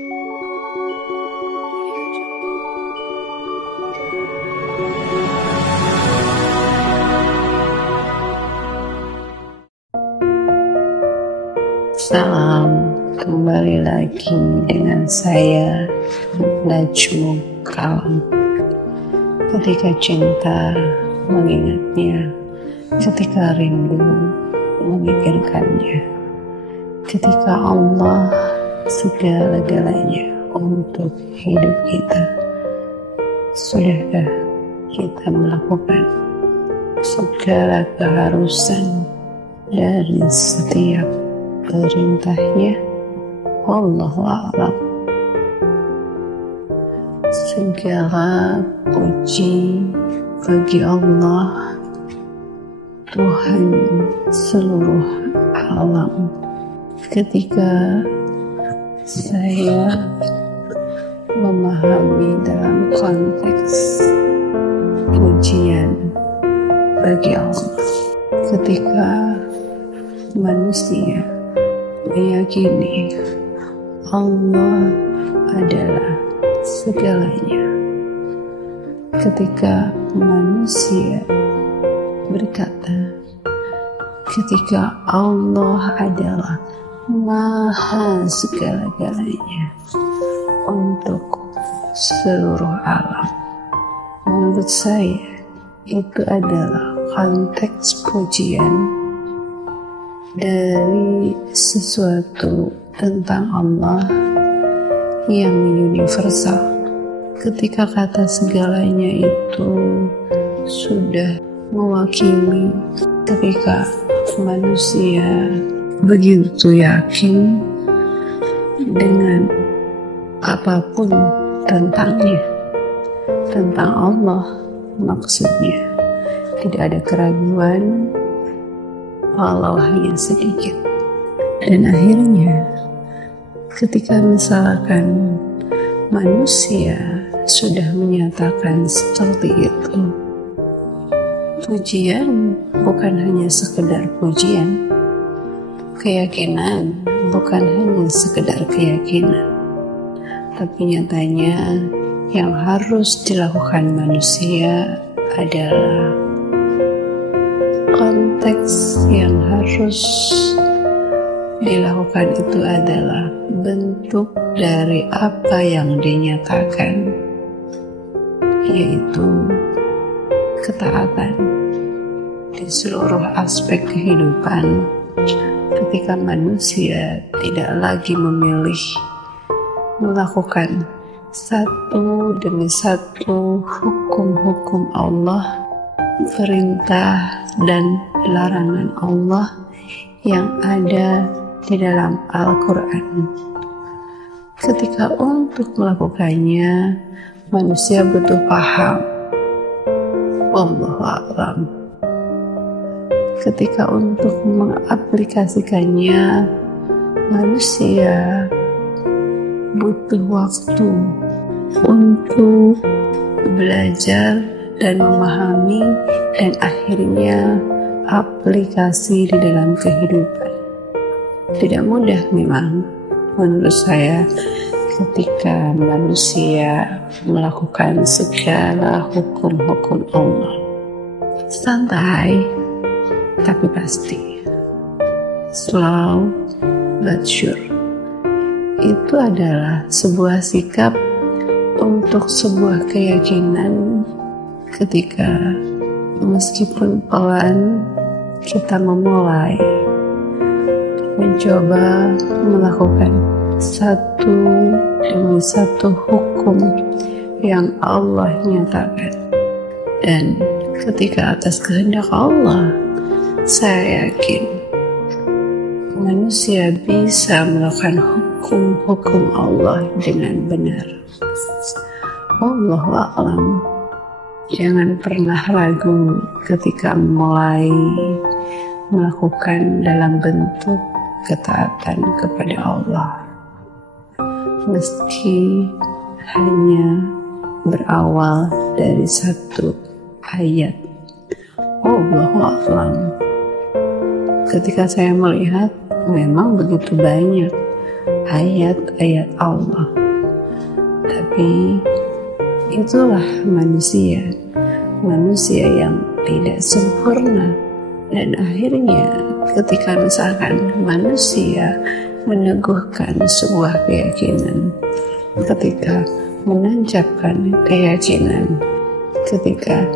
Salam, kembali lagi dengan saya Najmu Kalam. Ketika cinta mengingatnya, ketika rindu memikirkannya, ketika Allah segala-galanya untuk hidup kita, sudahkah kita melakukan segala keharusan dari setiap perintahnya? Wallahu a'lam. Segala puji bagi Allah, Tuhan seluruh alam. Ketika saya memahami dalam konteks pujian bagi Allah, ketika manusia meyakini Allah adalah segalanya, ketika manusia berkata, ketika Allah adalah maha segala-galanya untuk seluruh alam, menurut saya itu adalah konteks pujian dari sesuatu tentang Allah yang universal. Ketika kata segalanya itu sudah mewakili, ketika manusia begitu yakin dengan apapun tentangnya, tentang Allah maksudnya, tidak ada keraguan walau hanya sedikit. Dan akhirnya ketika misalkan manusia sudah menyatakan seperti itu, pujian bukan hanya sekedar pujian, keyakinan bukan hanya sekedar keyakinan, tapi nyatanya yang harus dilakukan manusia adalah konteks yang harus dilakukan itu adalah bentuk dari apa yang dinyatakan, yaitu ketaatan di seluruh aspek kehidupan. Ketika manusia tidak lagi memilih melakukan satu demi satu hukum-hukum Allah, perintah dan larangan Allah yang ada di dalam Al-Quran. Ketika untuk melakukannya, manusia butuh paham. Wallahu a'lam. Ketika untuk mengaplikasikannya, manusia butuh waktu untuk belajar dan memahami, dan akhirnya aplikasi di dalam kehidupan. Tidak mudah memang menurut saya ketika manusia melakukan segala hukum-hukum Allah. Santai tapi pasti, slow but sure. Itu adalah sebuah sikap untuk sebuah keyakinan. Ketika meskipun pelan kita memulai mencoba melakukan satu demi satu hukum yang Allah nyatakan, dan ketika atas kehendak Allah, saya yakin manusia bisa melakukan hukum-hukum Allah dengan benar. Wallahu a'lam. Jangan pernah ragu ketika mulai melakukan dalam bentuk ketaatan kepada Allah, meski hanya berawal dari satu ayat. Wallahu a'lam. Ketika saya melihat memang begitu banyak ayat-ayat Allah. Tapi itulah manusia yang tidak sempurna. Dan akhirnya ketika misalkan manusia meneguhkan sebuah keyakinan, ketika menancapkan keyakinan, ketika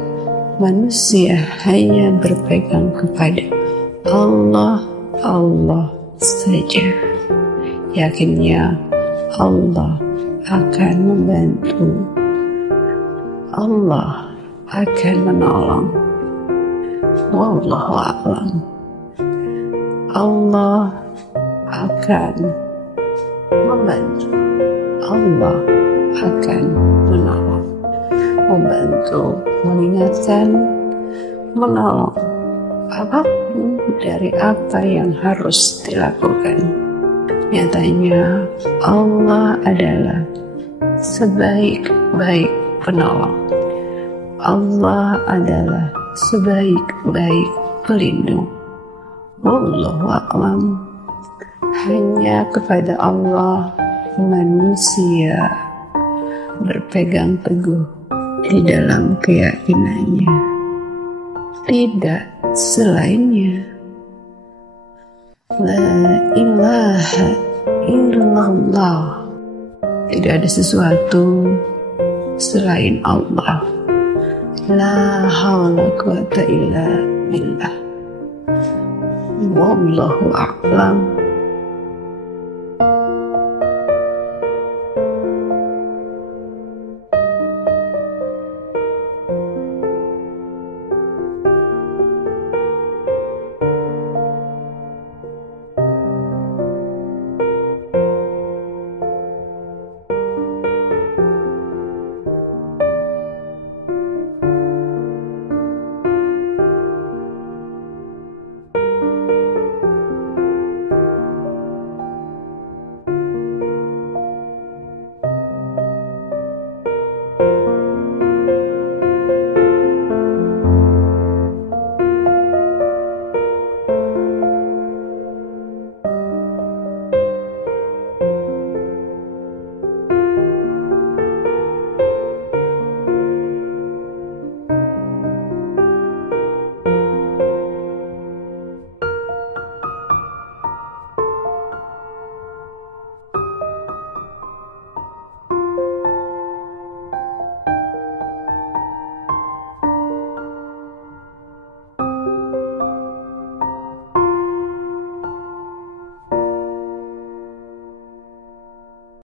manusia hanya berpegang kepada Allah saja, yakinnya Allah akan membantu, Allah akan menolong. Wallahu a'lam. Allah akan membantu, Allah akan menolong, membantu, mengingatkan, menolong apapun dari apa yang harus dilakukan. Nyatanya Allah adalah sebaik-baik penolong. Allah adalah sebaik-baik pelindung. Wallahu a'lam. Hanya kepada Allah manusia berpegang teguh di dalam keyakinannya, tidak selainnya. La ilaha illallah. Tidak ada sesuatu selain Allah. La haula quwata illa billah. Wallahu a'lam.